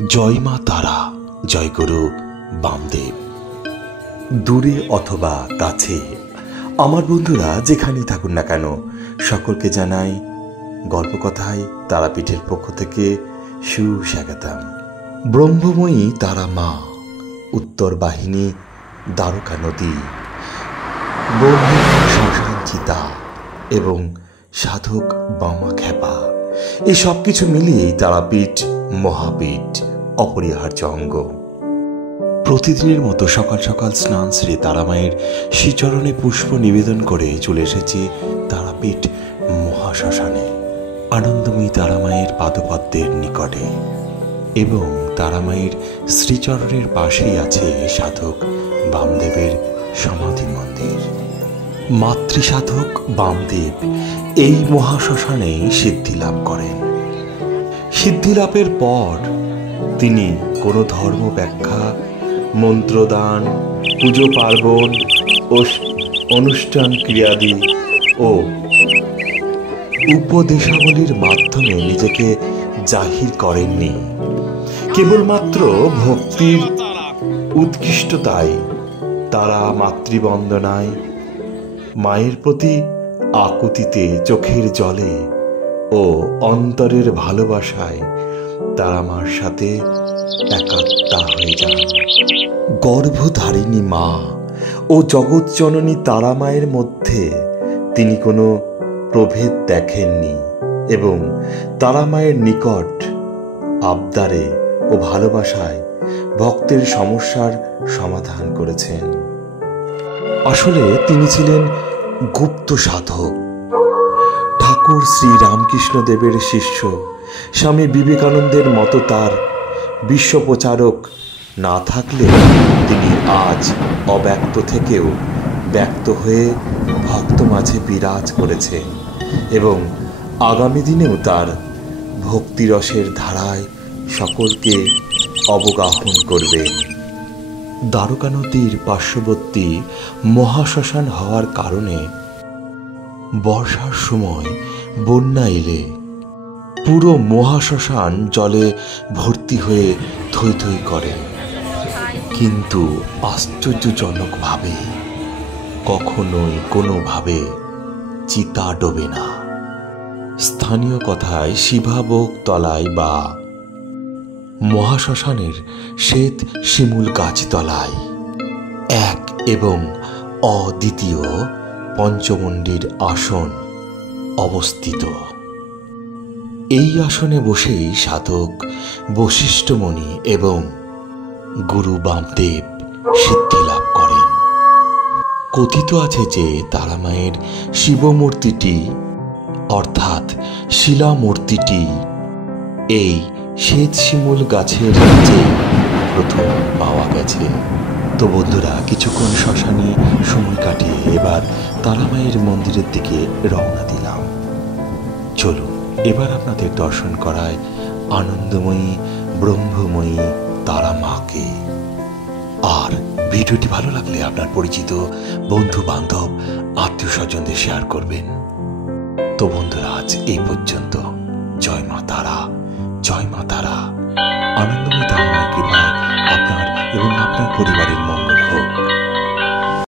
জয় মা তারা, জয় গুরু বামদেব। দূরে অথবা কাছে আমার বন্ধুরা যেখানেই থাকুন না কেন, সকলকে জানাই গল্পকথায় তারাপীঠের পক্ষ থেকে সুস্বাগতম। ব্রহ্মময়ী তারা মা, উত্তর বাহিনী দ্বারকা নদী, শ্মশান চিতা এবং সাধক বামা খেপা, এই সব কিছু মিলিয়েই তারাপীঠ মহাপীঠ, অপরিহার্য অঙ্গ। প্রতিদিনের মতো সকাল সকাল স্নান সেরে তারামায়ের শ্রীচরণে পুষ্প নিবেদন করে চলে এসেছি তারাপীঠ মহাশ্মশানে, আনন্দময়ী তারামায়ের পাদপদ্মের নিকটে। এবং তারামায়ের শ্রীচরণের পাশেই আছে সাধক বামদেবের সমাধি মন্দির। মাতৃসাধক বামদেব এই মহাশ্মশানে সিদ্ধি লাভ করেন। সিদ্ধি লাভের পর তিনি কোনো ধর্ম ব্যাখ্যা, মন্ত্রদান, পুজো পার্বণ ও অনুষ্ঠান ক্রিয়াদি ও উপদেশাবলীর মাধ্যমে নিজেকে জাহির করেননি। কেবলমাত্র ভক্তির উৎকৃষ্টতায় তারা মাতৃবন্দনায়, মায়ের প্রতি আকুতিতে, চোখের জলে ও অন্তরের ভালোবাসায় তারা মার সাথে একাত্মা হয়ে যান। গর্ভধারিণী মা ও জগৎজননী তারা মায়ের মধ্যে তিনি কোনো প্রভেদ দেখেননি এবং তারা মায়ের নিকট আবদারে ও ভালোবাসায় ভক্তের সমস্যার সমাধান করেছেন। আসলে তিনি ছিলেন গুপ্ত সাধক। ঠাকুর শ্রী রামকৃষ্ণ দেবের শিষ্য স্বামী বিবেকানন্দের মতো তার বিশ্বপ্রচারক না থাকলে তিনি আজ অব্যক্ত থেকেও ব্যক্ত হয়ে ভক্ত মাঝে বিরাজ করেছেন এবং আগামী দিনেও তার ভক্তিরসের ধারায় সকলকে অবগাহন করবেন। দ্বারকা নদীর পার্শ্ববর্তী মহাশ্মশান হওয়ার কারণে বর্ষার সময় বন্যা এলে পুরো মহাশ্মশান জলে ভর্তি হয়ে থই থই করে, কিন্তু আশ্চর্যজনকভাবে কখনোই কোনোভাবে চিতা ডোবে না। স্থানীয় কথায় শিভাভোগ তলায় বা মহাশ্মশানের শ্বেত শিমুল গাছতলায় এক এবং অদ্বিতীয় পঞ্চমন্ডির আসন অবস্থিত। এই আসনে বসেই সাধক বশিষ্ঠমণি এবং গুরু বামদেব সিদ্ধি লাভ করেন। কথিত আছে যে তারামায়ের শিবমূর্তিটি অর্থাৎ শিলামূর্তিটি এই শ্বেত শিমুল গাছের নিচে প্রথম পাওয়া গেছে। তো বন্ধুরা, কিছুক্ষণ শ্মশানে সময় কাটিয়ে এবার তারামায়ের মন্দিরের দিকে রওনা দিলাম। চলুন এবার আপনাদের দর্শন করায় আনন্দময়ী ব্রহ্মময়ী তারা মাকে। আর ভিডিওটি ভালো লাগলে আপনার পরিচিত বন্ধু বান্ধব আত্মীয় স্বজনদের শেয়ার করবেন। তো বন্ধুরা, আজ এই পর্যন্ত। জয় মা তারা, জয় মা তারা। আনন্দময়ী তারা মায়ের কৃপায় আপনার এবং আপনার পরিবারের মঙ্গল